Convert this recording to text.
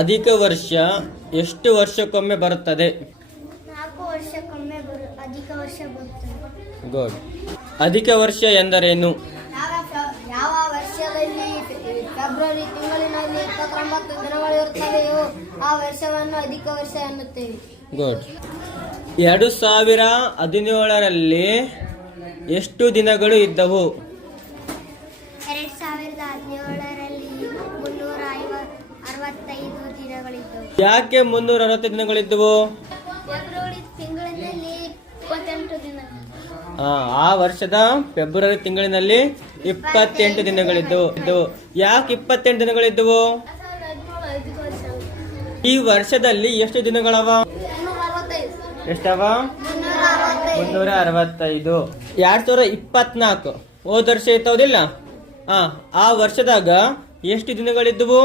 ಅಧಿಕ ವರ್ಷ ಎಷ್ಟು ವರ್ಷಕ್ಕೊಮ್ಮೆ ಬರುತ್ತದೆ? 4 ವರ್ಷಕ್ಕೊಮ್ಮೆ ಅಧಿಕ ವರ್ಷ ಬರುತ್ತದೆ. ಗುಡ್. ಅಧಿಕ ವರ್ಷ ಎಂದರೇನು? ಯಾವ ವರ್ಷದಲ್ಲಿ ಫೆಬ್ರವರಿ ತಿಂಗಳಿನಲ್ಲಿ 29 ದಿನಗಳಿರುತ್ತವೆಯೋ ಆ ವರ್ಷವನ್ನು ಅಧಿಕ ವರ್ಷ ಎನ್ನುತ್ತೇವೆ. ಗುಡ್. 2017ರಲ್ಲಿ ಎಷ್ಟು ದಿನಗಳು ಇದ್ದವು? 2017ರಲ್ಲಿ 365 ದಿನಗಳಿದ್ದವು. ಯಾಕೆ 365 ದಿನಗಳಿದ್ದವು? ಫೆಬ್ರವರಿ ತಿಂಗಳಿನಲ್ಲಿ 28 ದಿನ. ಆ ವರ್ಷದ ಫೆಬ್ರವರಿ ತಿಂಗಳಿನಲ್ಲಿ 28 ದಿನಗಳಿದ್ದವು. ಯಾಕೆ 28 ದಿನಗಳಿದ್ದವು? ಈ ವರ್ಷದಲ್ಲಿ ಎಷ್ಟು ದಿನಗಳವ? ಎಷ್ಟವ? 365. 2024 ಹೋದ ವರ್ಷ ಇತ್ತೌದಿಲ್ಲ? ಆ ವರ್ಷದಾಗ ಎಷ್ಟು ದಿನಗಳಿದ್ದವು?